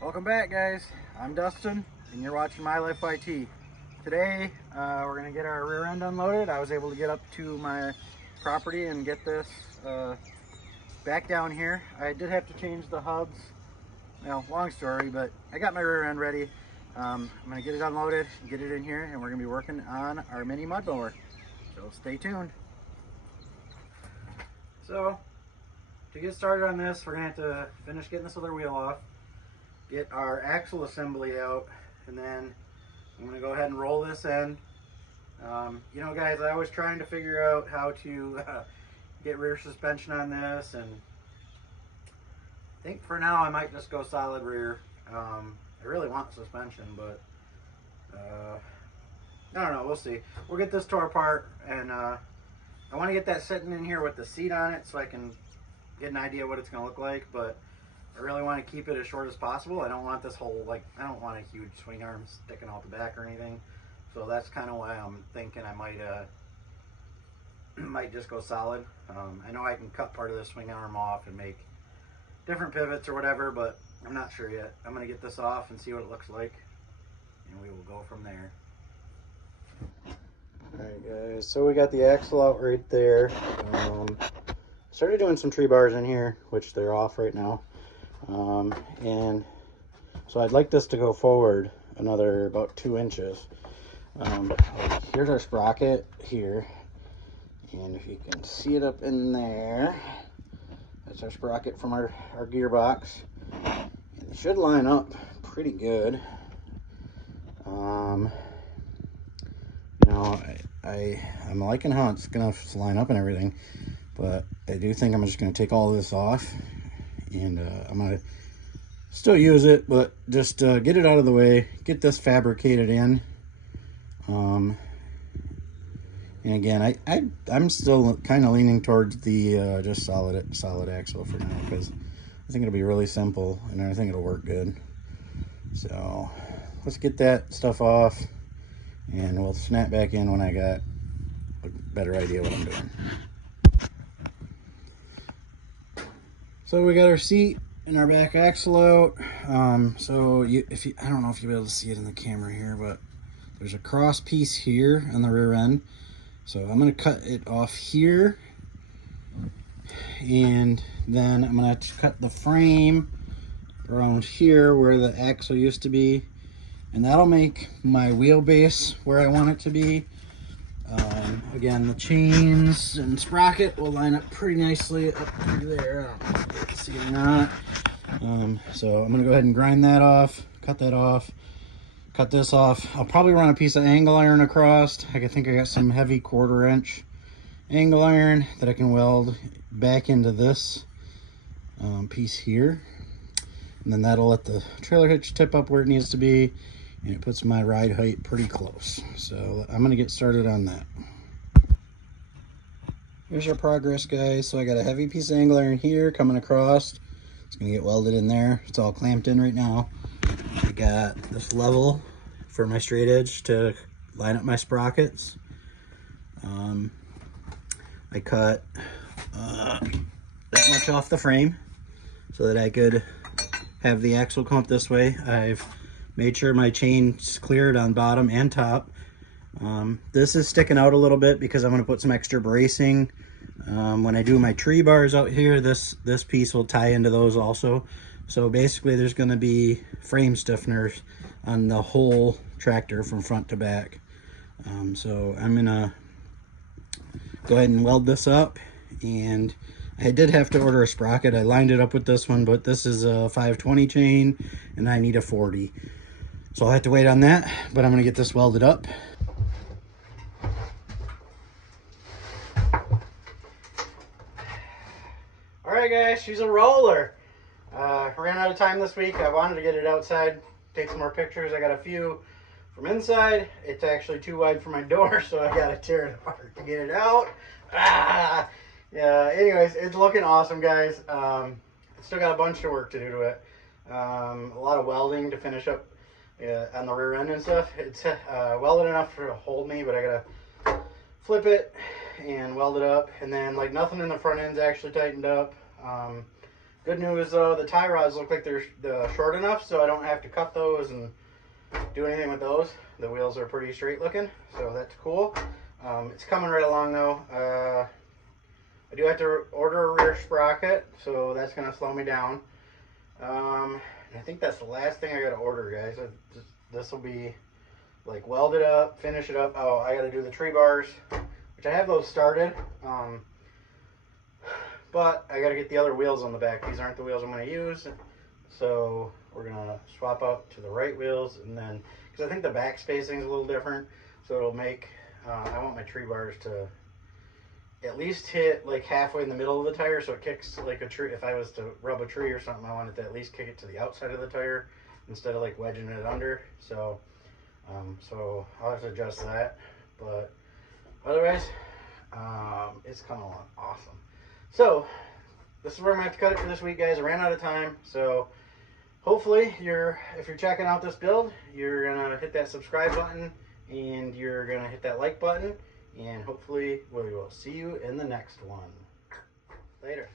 Welcome back, guys. I'm Dustin and you're watching My Life IT. Today we're going to get our rear end unloaded. I was able to get up to my property and get this back down here. I did have to change the hubs. Well, long story, but I got my rear end ready. I'm going to get it unloaded, get it in here, and we're going to be working on our Mini Mud Mower. So stay tuned. So to get started on this, we're going to have to finish getting this other wheel off, get our axle assembly out, and then I'm going to go ahead and roll this in. You know, guys, I was trying to figure out how to get rear suspension on this, and I think for now I might just go solid rear. I really want suspension, but I don't know, we'll see. We'll get this tore apart, and I want to get that sitting in here with the seat on it so I can get an idea what it's going to look like, but I really want to keep it as short as possible. I don't want this whole, I don't want a huge swing arm sticking out the back or anything. So that's kind of why I'm thinking I might just go solid. I know I can cut part of the swing arm off and make different pivots or whatever, but I'm not sure yet. I'm going to get this off and see what it looks like, and we will go from there. Alright guys, so we got the axle out right there. Started doing some tree bars in here, which they're off right now. And so I'd like this to go forward another about 2 inches. Here's our sprocket here, and if you can see it up in there, that's our sprocket from our gearbox, and it should line up pretty good. You know, I'm liking how it's gonna line up and everything, but I do think I'm just gonna take all this off, and I'm gonna still use it, but just get it out of the way, get this fabricated in. And again, I'm still kind of leaning towards the just solid axle for now, because I think it'll be really simple and I think it'll work good. So let's get that stuff off, and we'll snap back in when I got a better idea what I'm doing. So we got our seat and our back axle out. So I don't know if you'll be able to see it in the camera here, but there's a cross piece here on the rear end. So I'm going to cut it off here, and then I'm going to have to cut the frame around here where the axle used to be, and that'll make my wheelbase where I want it to be. Again, the chains and sprocket will line up pretty nicely up through there. I don't know if you can see it or not. So I'm going to go ahead and grind that off, cut that off, cut this off. I'll probably run a piece of angle iron across. I think I got some heavy 1/4 inch angle iron that I can weld back into this piece here. And then that'll let the trailer hitch tip up where it needs to be, and it puts my ride height pretty close. So I'm going to get started on that. Here's our progress, guys. So I got a heavy piece of angle iron here coming across. It's going to get welded in there. It's all clamped in right now. I got this level for my straight edge to line up my sprockets. I cut that much off the frame so that I could have the axle come up this way. I've made sure my chain's cleared on bottom and top. This is sticking out a little bit because I'm going to put some extra bracing. When I do my tree bars out here, this piece will tie into those also. So basically there's going to be frame stiffeners on the whole tractor from front to back. So I'm going to go ahead and weld this up, and I did have to order a sprocket. I lined it up with this one, but this is a 520 chain and I need a 40. So I'll have to wait on that, but I'm going to get this welded up. All right, guys, she's a roller. Ran out of time this week. I wanted to get it outside, take some more pictures. I got a few from inside. It's actually too wide for my door, so I gotta tear it apart to get it out. Yeah, anyways, it's looking awesome, guys. It's still got a bunch of work to do to it. A lot of welding to finish up on the rear end and stuff. It's welded enough to hold me, but I gotta flip it and weld it up. And then, like, nothing in the front end's actually tightened up. Good news though, the tie rods look like they're short enough, so I don't have to cut those and do anything with those. The wheels are pretty straight looking, so that's cool. It's coming right along though. I do have to order a rear sprocket, so that's going to slow me down. I think that's the last thing I got to order, guys. This will be like welded up, finish it up. Oh, I got to do the tree bars, which I have those started. But I got to get the other wheels on the back. These aren't the wheels I'm going to use. So we're going to swap out to the right wheels, and then, because I think the back spacing is a little different, so it'll make, I want my tree bars to at least hit like halfway in the middle of the tire, so it kicks like a tree. If I was to rub a tree or something, I want it to at least kick it to the outside of the tire instead of like wedging it under. So so I'll have to adjust that, but otherwise it's coming along awesome. So this is where I'm gonna have to cut it for this week, guys. I ran out of time, so hopefully if you're checking out this build, you're gonna hit that subscribe button and you're gonna hit that like button, and hopefully we will see you in the next one. Later.